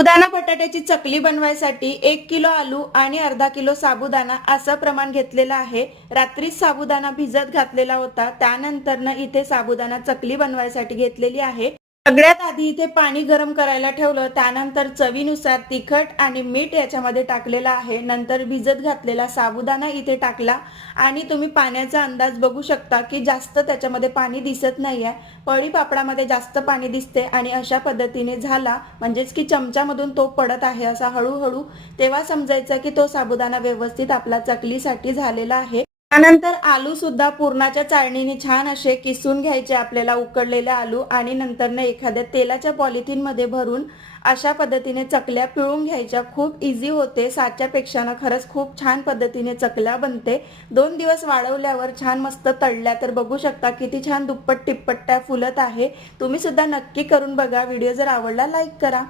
साबुदाणा बटाट्याची चकली बनवायसाठी 1 किलो आलू आणि अर्धा किलो साबुदाणा असं प्रमाण घेतलेलं आहे. रात्रीच साबुदाणा भिजत घातलेला होता. त्यानंतरनं इथे साबुदाणा चकली बनवायसाठी घेतलेली आहे. सगळ्यात आधी इथे पाणी गरम करायला ठेवलं. त्यानंतर चवीनुसार तिखट आणि मीठ याच्यामध्ये टाकलेलं आहे. नंतर भिजत घातलेला साबुदाणा इथे टाकला आणि तुम्ही पाण्याचा अंदाज बघू शकता की जास्त त्याच्यामध्ये पाणी दिसत नाहीये. पळी पापडामध्ये जास्त पाणी दिसते आणि अशा पद्धतीने झाला म्हणजेच की चमच्यामधून तो पडत आहे असा हळूहळू, तेव्हा समजायचं की तो साबुदाणा व्यवस्थित आपला चकलीसाठी झालेला आहे. त्यानंतर आलू सुद्धा पुरणाच्या चाळणीने छान असे किसून घ्यायचे आपल्याला, उकडलेले आलू, आणि नंतरने एखाद्या तेलाच्या पॉलिथिन मध्ये भरून अशा पद्धतीने चकल्या पिळून घ्यायच्या. खूप इझी होते, साच्यापेक्षा ना खरंच खूप छान पद्धतीने चकल्या बनते. 2 दिवस वाळवल्यावर छान मस्त तळल्या तर बघू शकता किती छान दुप्पट टिप्पट त्या फुलत आहे. तुम्ही सुद्धा नक्की करून बघा. व्हिडिओ जर आवडला लाईक करा.